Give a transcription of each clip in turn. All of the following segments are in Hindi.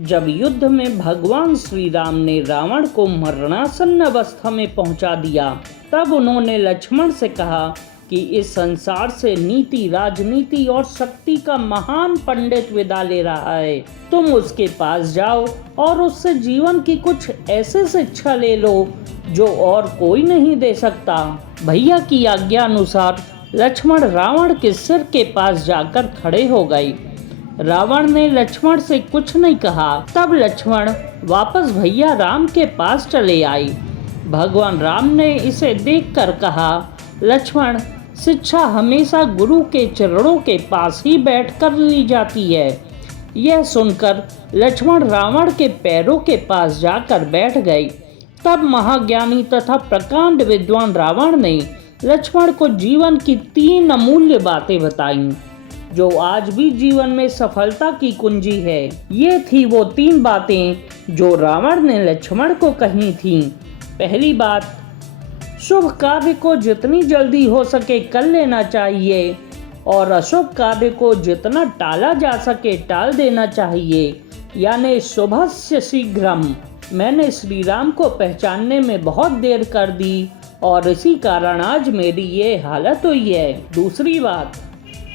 जब युद्ध में भगवान श्री राम ने रावण को मरणासन्न अवस्था में पहुंचा दिया, तब उन्होंने लक्ष्मण से कहा कि इस संसार से नीति, राजनीति और शक्ति का महान पंडित विदा ले रहा है। तुम उसके पास जाओ और उससे जीवन की कुछ ऐसे शिक्षा ले लो जो और कोई नहीं दे सकता। भैया की आज्ञा अनुसार लक्ष्मण रावण के सिर के पास जाकर खड़े हो गए। रावण ने लक्ष्मण से कुछ नहीं कहा। तब लक्ष्मण वापस भैया राम के पास चले आए। भगवान राम ने इसे देखकर कहा, लक्ष्मण, शिक्षा हमेशा गुरु के चरणों के पास ही बैठकर ली जाती है। यह सुनकर लक्ष्मण रावण के पैरों के पास जाकर बैठ गए। तब महाज्ञानी तथा प्रकांड विद्वान रावण ने लक्ष्मण को जीवन की 3 अमूल्य बातें बताईं, जो आज भी जीवन में सफलता की कुंजी है। ये थी वो 3 बातें जो रावण ने लक्ष्मण को कही थीं। पहली बात, शुभ कार्य को जितनी जल्दी हो सके कर लेना चाहिए और अशुभ कार्य को जितना टाला जा सके टाल देना चाहिए, यानी शुभस्य शीघ्रम। मैंने श्री राम को पहचानने में बहुत देर कर दी और इसी कारण आज मेरी ये हालत हुई है। दूसरी बात,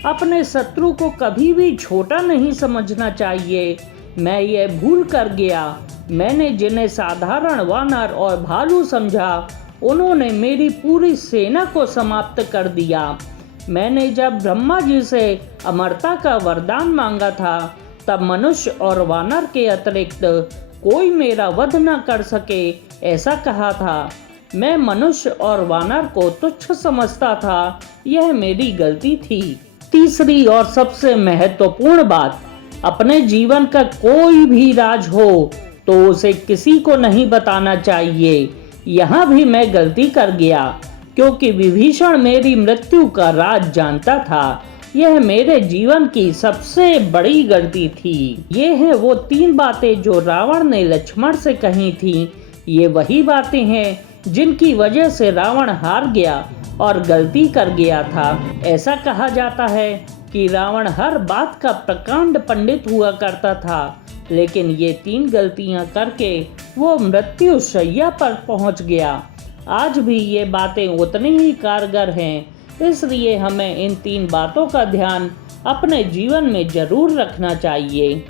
अपने शत्रु को कभी भी छोटा नहीं समझना चाहिए। मैं ये भूल कर गया। मैंने जिन्हें साधारण वानर और भालू समझा, उन्होंने मेरी पूरी सेना को समाप्त कर दिया। मैंने जब ब्रह्मा जी से अमरता का वरदान मांगा था, तब मनुष्य और वानर के अतिरिक्त कोई मेरा वध न कर सके, ऐसा कहा था। मैं मनुष्य और वानर को तुच्छ समझता था। यह मेरी गलती थी। तीसरी और सबसे महत्वपूर्ण बात, अपने जीवन का कोई भी राज हो तो उसे किसी को नहीं बताना चाहिए। यहाँ भी मैं गलती कर गया, क्योंकि विभीषण मेरी मृत्यु का राज जानता था। यह मेरे जीवन की सबसे बड़ी गलती थी। ये है वो 3 बातें जो रावण ने लक्ष्मण से कही थी। ये वही बातें हैं जिनकी वजह से रावण हार गया और गलती कर गया था। ऐसा कहा जाता है कि रावण हर बात का प्रकांड पंडित हुआ करता था, लेकिन ये 3 गलतियां करके वो मृत्यु शैया पर पहुंच गया। आज भी ये बातें उतनी ही कारगर हैं, इसलिए हमें इन 3 बातों का ध्यान अपने जीवन में जरूर रखना चाहिए।